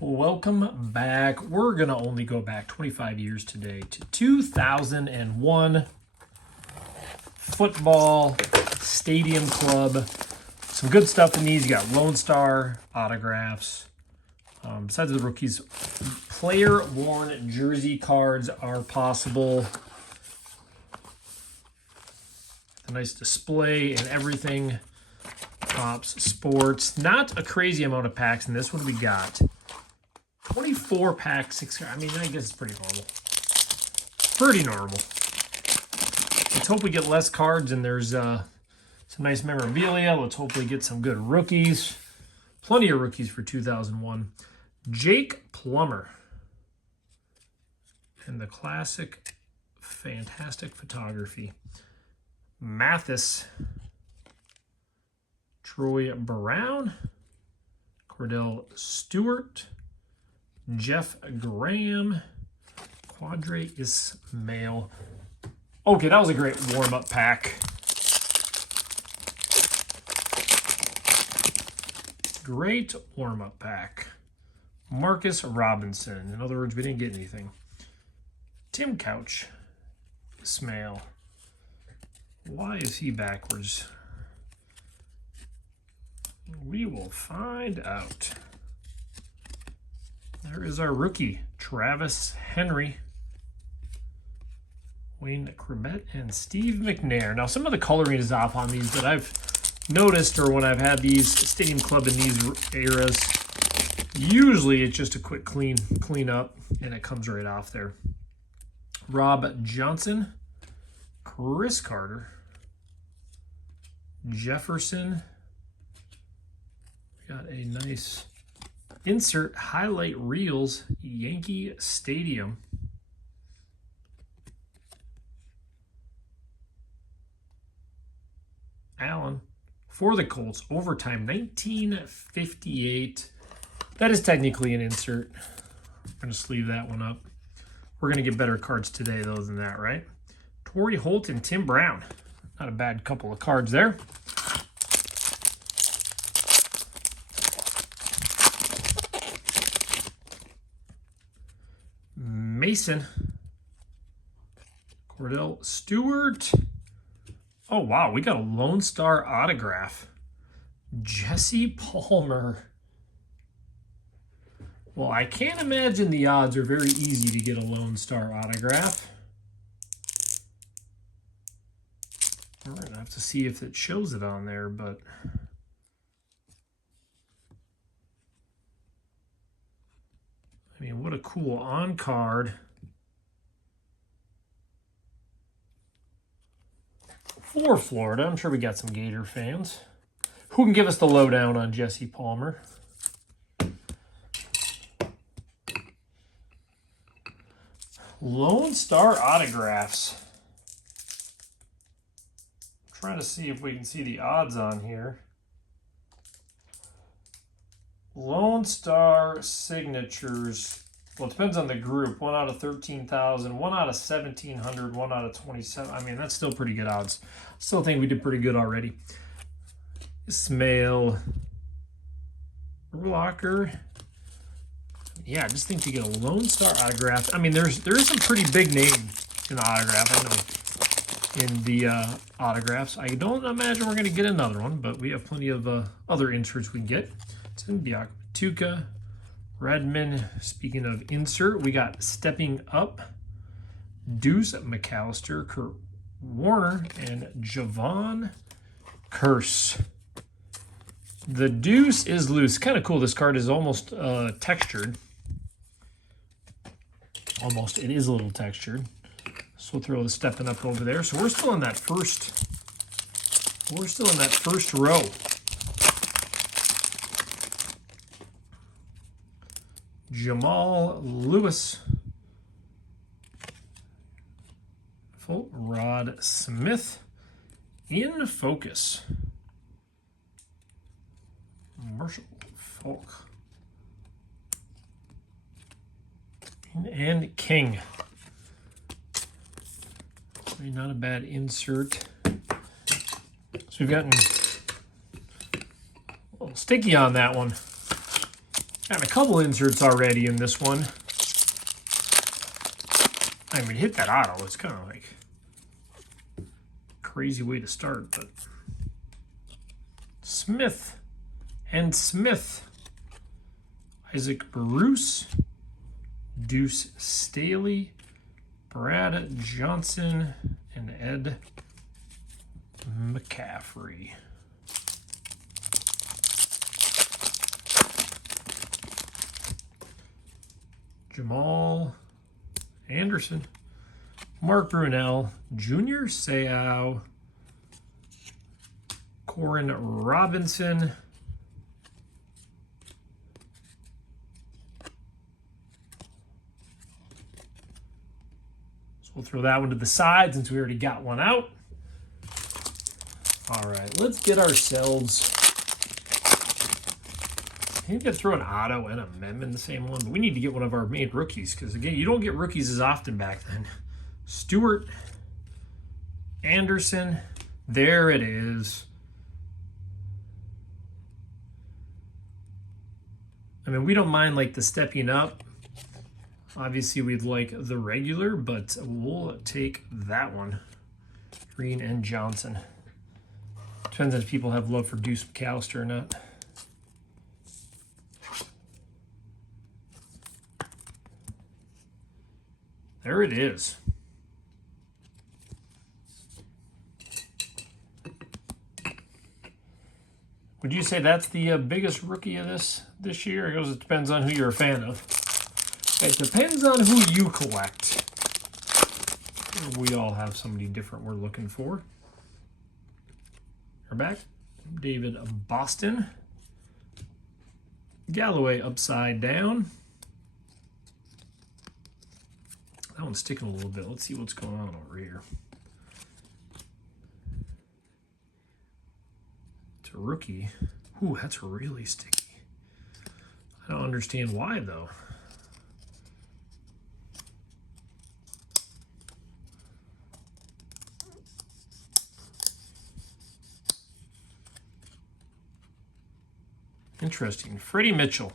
Welcome back. We're going to only go back 25 years today to 2001 football stadium club. Some good stuff in these. You got Lone Star autographs. Besides the rookies, player-worn jersey cards are possible. A nice display and everything. Pops, sports. Not a crazy amount of packs in this one. We got 24 packs, 6. I mean, I guess it's pretty normal. Pretty normal. Let's hope we get less cards and there's some nice memorabilia. Let's hopefully get some good rookies. Plenty of rookies for 2001. Jake Plummer. And the classic, fantastic photography. Mathis. Troy Brown. Cordell Stewart. Jeff Graham, Quadre Ismail. Okay, that was a great warm-up pack. Great warm-up pack. Marcus Robinson. In other words, we didn't get anything. Tim Couch. Ismail. Why is he backwards? We will find out. There is our rookie, Travis Henry, Wayne Corbett, and Steve McNair. Now, some of the coloring is off on these, but I've noticed, or when I've had these Stadium Club in these eras, usually it's just a quick clean up, and it comes right off there. Rob Johnson, Chris Carter, Jefferson. We got a nice insert highlight reels, Yankee Stadium. Allen for the Colts, overtime, 1958. That is technically an insert. I'm going to sleeve that one up. We're going to get better cards today, though, than that, right? Torrey Holt and Tim Brown. Not a bad couple of cards there. Mason, Cordell Stewart. Oh, wow, we got a Lone Star autograph. Jesse Palmer. Well, I can't imagine the odds are very easy to get a Lone Star autograph. We're going to have to see if it shows it on there, but I mean, what a cool on-card. For Florida. I'm sure we got some Gator fans. Who can give us the lowdown on Jesse Palmer? Lone Star autographs. I'm trying to see if we can see the odds on here. Lone Star signatures, well, it depends on the group. 1 out of 13,000, 1 out of 1,700, 1 out of 27. I mean, that's still pretty good odds. Still think we did pretty good already. Ismail, Urlacher. Yeah, I just think to get a Lone Star autograph. I mean, there is some pretty big name in the autograph. I know in the autographs. I don't imagine we're going to get another one, but we have plenty of other inserts we can get. Biak Tuca, Redmond. Speaking of insert, we got Stepping Up, Deuce McAllister, Kurt Warner, and Javon Curse. The Deuce is loose. Kind of cool. This card is almost textured. Almost. It is a little textured. So we'll throw the Stepping Up over there. So we're still in that first. We're still in that first row. Jamal Lewis, Rod Smith, in focus. Marshall Falk and King. Not a bad insert. So we've gotten a little sticky on that one. Got a couple inserts already in this one. I mean, hit that auto. It's kind of like a crazy way to start, but Smith and Smith. Isaac Bruce, Deuce Staley, Brad Johnson, and Ed McCaffrey. Jamal Anderson, Mark Brunell, Junior Seau, Corin Robinson, so we'll throw that one to the side since we already got one out. All right, let's get ourselves, I think I'd throw an auto and a mem in the same one, but we need to get one of our made rookies because, again, you don't get rookies as often back then. Stewart, Anderson, there it is. I mean, we don't mind like the stepping up. Obviously, we'd like the regular, but we'll take that one. Green and Johnson. Depends on if people have love for Deuce McAllister or not. There it is. Would you say that's the biggest rookie of this year? It goes, it depends on who you're a fan of. It depends on who you collect. We all have somebody different we're looking for. We're back. David Boston. Galloway upside down. That one's sticking a little bit. Let's see what's going on over here. It's a rookie. Ooh, that's really sticky. I don't understand why, though. Interesting. Freddie Mitchell.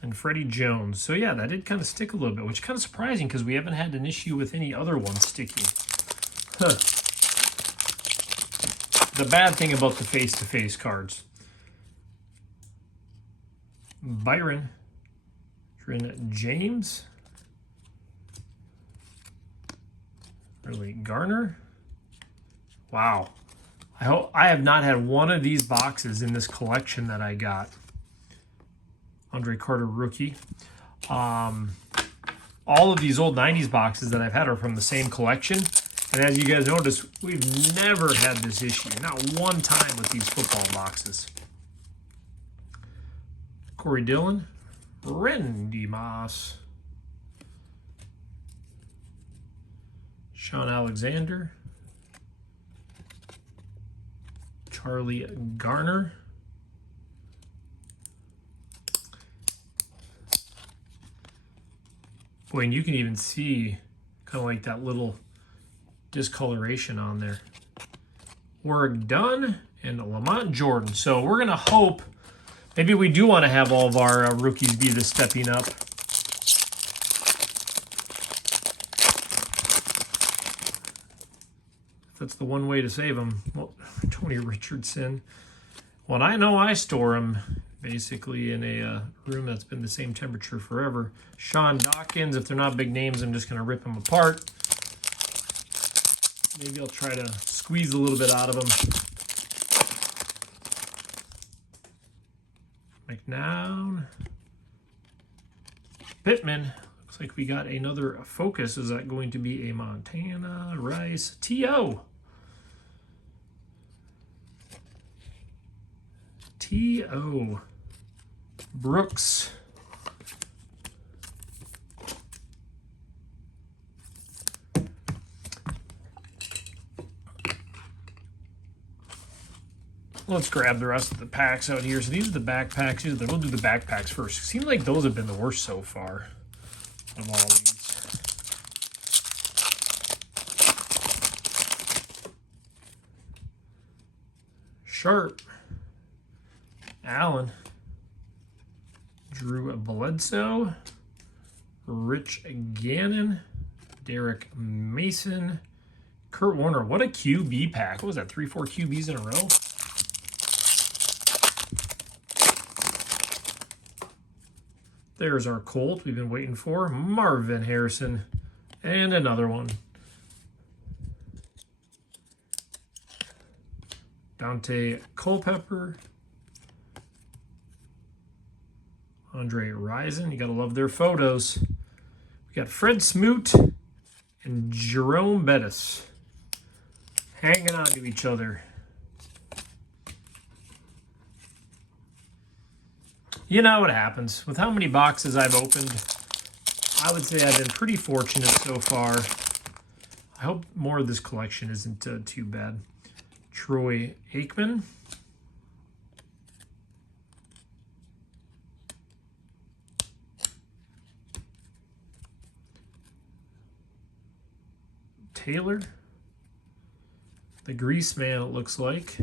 And Freddie Jones. So yeah, that did kind of stick a little bit, which is kind of surprising because we haven't had an issue with any other ones sticking. Huh. The bad thing about the face-to-face cards. Byron. James. Really, Garner. Wow. I have not had one of these boxes in this collection that I got. Andre Carter rookie. All of these old 90s boxes that I've had are from the same collection. And as you guys notice, we've never had this issue. Not one time with these football boxes. Corey Dillon. Randy Moss. Sean Alexander. Charlie Garner. Boy, and you can even see kind of like that little discoloration on there. Work done, and Lamont Jordan. So we're going to hope, maybe we do want to have all of our rookies be the stepping up. That's the one way to save them. Well, Tony Richardson. Well, I know I store them basically in a room that's been the same temperature forever. Sean Dawkins, if they're not big names, I'm just going to rip them apart. Maybe I'll try to squeeze a little bit out of them. McNown. Pittman. Looks like we got another focus. Is that going to be a Montana Rice? T.O. T.O. Brooks. Let's grab the rest of the packs out here. So these are the backpacks. We'll do the backpacks first. Seems like those have been the worst so far of all these. Sharp. Allen. Drew Bledsoe, Rich Gannon, Derek Mason, Kurt Warner. What a QB pack. What was that, 3-4 QBs in a row? There's our Colt we've been waiting for, Marvin Harrison, and another one. Dante Culpepper, Andre Rison. You got to love their photos. We got Fred Smoot and Jerome Bettis hanging on to each other. You know what happens. With how many boxes I've opened, I would say I've been pretty fortunate so far. I hope more of this collection isn't too bad. Troy Aikman. Taylor. The Grease Man, it looks like.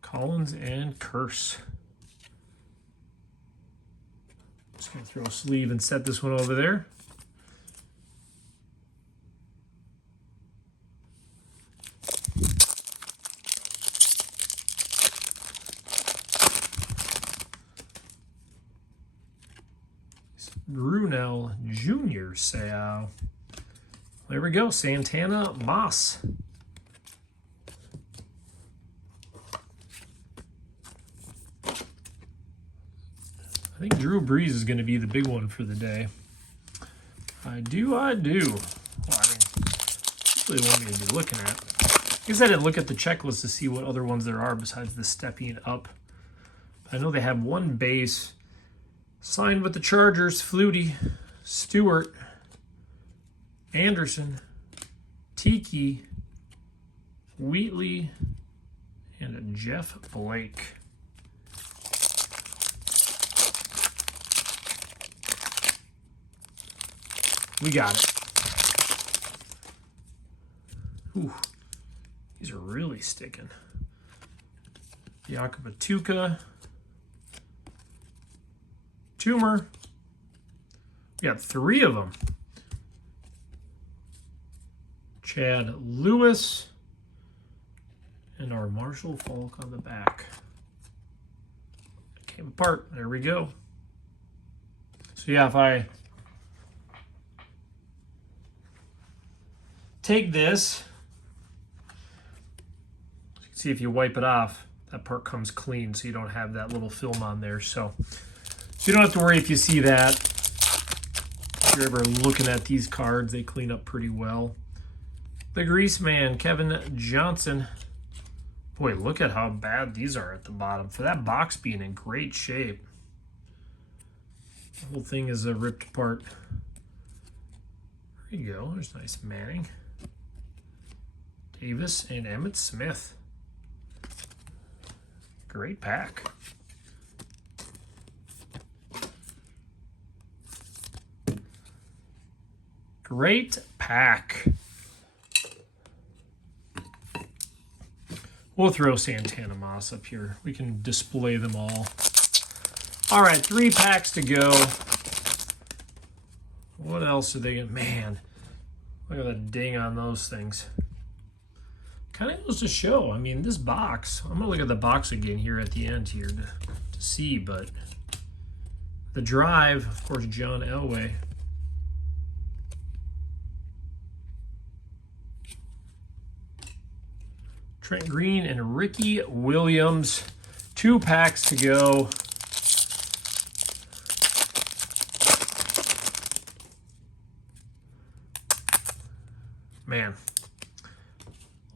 Collins and Curse. Just going to throw a sleeve and set this one over there. Brunel Jr. Sao. There we go. Santana Moss. I think Drew Brees is going to be the big one for the day. I do. Well, I mean, that's really what I'm going to be looking at. I guess I didn't look at the checklist to see what other ones there are besides the stepping up. I know they have one base. Signed with the Chargers, Flutie, Stewart, Anderson, Tiki, Wheatley, and a Jeff Blake. We got it. Ooh, these are really sticking. Yakapatuka. Tumor. We got 3 of them. Chad Lewis. And our Marshall Falk on the back. It came apart. There we go. So yeah, if I take this, you can see if you wipe it off, that part comes clean, so you don't have that little film on there. So you don't have to worry if you see that. If you're ever looking at these cards, they clean up pretty well. The Grease Man, Kevin Johnson. Boy, look at how bad these are at the bottom. For that box being in great shape. The whole thing is ripped apart. There you go. There's nice Manning. Davis and Emmitt Smith. Great pack. Great pack. We'll throw Santana Moss up here. We can display them all. All right, 3 packs to go. What else are they gonna, man, look at that ding on those things. Kind of goes to show, I mean, this box, I'm gonna look at the box again here at the end here to see, but the drive, of course, John Elway. Trent Green and Ricky Williams. 2 packs to go. Man,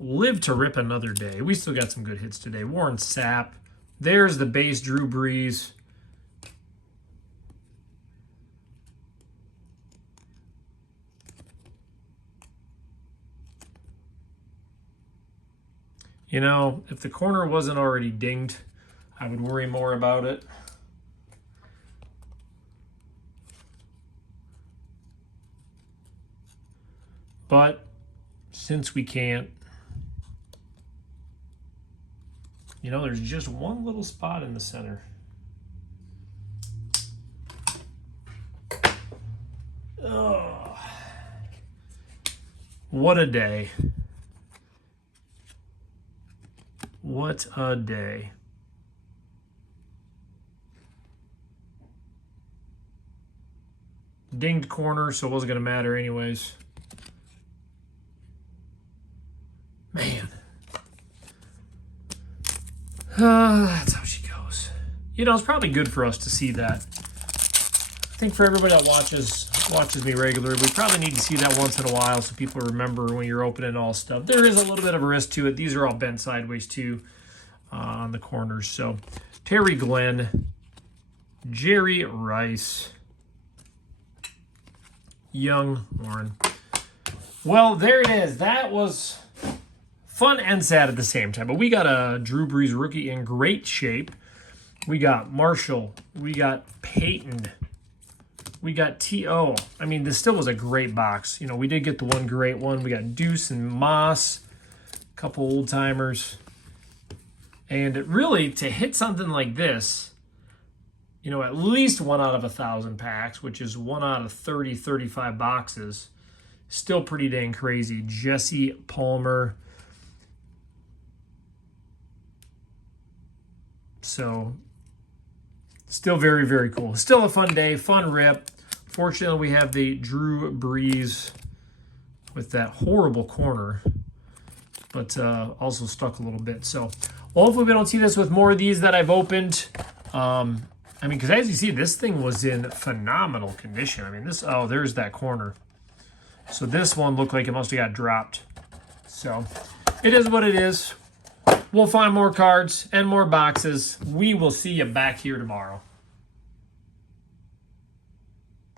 live to rip another day. We still got some good hits today. Warren Sapp. There's the base Drew Brees. You know, if the corner wasn't already dinged, I would worry more about it. But since we can't, you know, there's just one little spot in the center. Oh, what a day. What a day. Dinged corner, so it wasn't going to matter anyways. Man. That's how she goes. You know, it's probably good for us to see that. I think for everybody that watches me regularly, we probably need to see that once in a while so people remember when you're opening all stuff. There is a little bit of a risk to it. These are all bent sideways too on the corners. So Terry Glenn, Jerry Rice, Young Warren. Well, there it is. That was fun and sad at the same time. But we got a Drew Brees rookie in great shape. We got Marshall. We got Peyton. We got T.O. I mean, this still was a great box. You know, we did get the one great one. We got Deuce and Moss. A couple old-timers. And really, to hit something like this, you know, at least 1 out of 1,000 packs, which is 1 out of 30, 35 boxes, still pretty dang crazy. Jesse Palmer. So, still very, very cool. Still a fun day, fun rip. Fortunately, we have the Drew Brees with that horrible corner, but also stuck a little bit. So, hopefully we don't see this with more of these that I've opened. I mean, because as you see, this thing was in phenomenal condition. I mean, this, oh, there's that corner. So this one looked like it must have got dropped. So, it is what it is. We'll find more cards and more boxes. We will see you back here tomorrow.